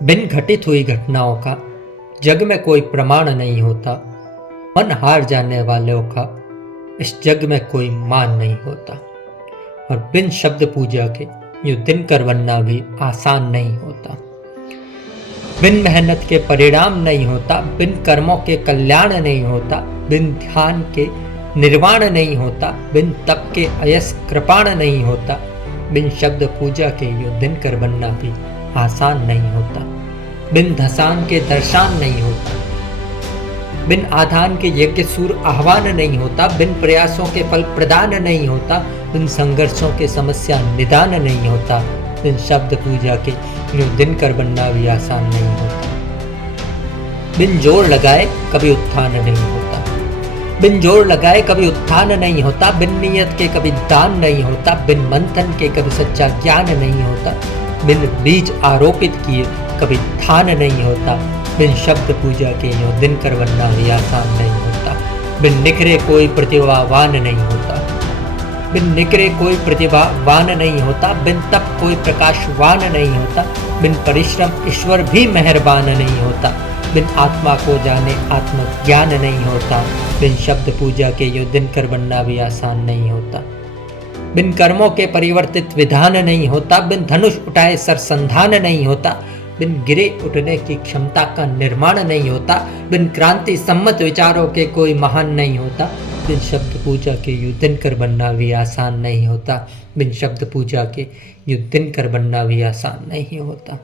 बिन घटित हुई घटनाओं का जग में कोई प्रमाण नहीं होता। मन हार जाने वालों का इस जग में कोई मान नहीं होता। और बिन शब्द पूजा के यूं दिनकर बनना भी आसान नहीं होता। बिन मेहनत के परिणाम नहीं होता, बिन कर्मों के कल्याण नहीं होता, बिन ध्यान के निर्वाण नहीं होता, बिन तप के अयस कृपाण नहीं होता। बिन शब्द पूजा के यूं दिनकर बनना भी आसान नहीं होता। बिन धसान के दर्शान नहीं होता, बिन आधान के यज्ञ सूर आह्वान नहीं होता, बिन प्रयासों के फल प्रदान नहीं होता, बिन संघर्षों के समस्या निदान नहीं होता। बिन शब्द पूजा के यूं दिनकर बनना भी आसान नहीं होता। बिन जोर लगाए कभी उत्थान नहीं होता, बिन जोर लगाए कभी उत्थान नहीं होता, बिन नियत के कभी दान नहीं होता, बिन मंथन के कभी सच्चा ज्ञान नहीं होता, बिन बीज आरोपित किए कभी धान नहीं होता। बिन शब्द पूजा के यूं दिनकर बनना भी आसान नहीं होता। बिन निखरे कोई प्रतिभावान नहीं होता, बिन निखरे कोई प्रतिभावान नहीं होता, बिन तप कोई प्रकाशवान नहीं होता, बिन परिश्रम ईश्वर भी मेहरबान नहीं होता, बिन आत्मा को जाने आत्मज्ञान नहीं होता। बिन शब्द पूजा के यूं दिनकर बनना भी आसान नहीं होता। बिन कर्मों के परिवर्तित विधान नहीं होता, बिन धनुष उठाए सरसंधान नहीं होता, बिन गिरे उठने की क्षमता का निर्माण नहीं होता, बिन क्रांति सम्मत विचारों के कोई महान नहीं होता। बिन शब्द पूजा के यूं दिनकर बनना भी आसान नहीं होता। बिन शब्द पूजा के यूं दिनकर बनना भी आसान नहीं होता।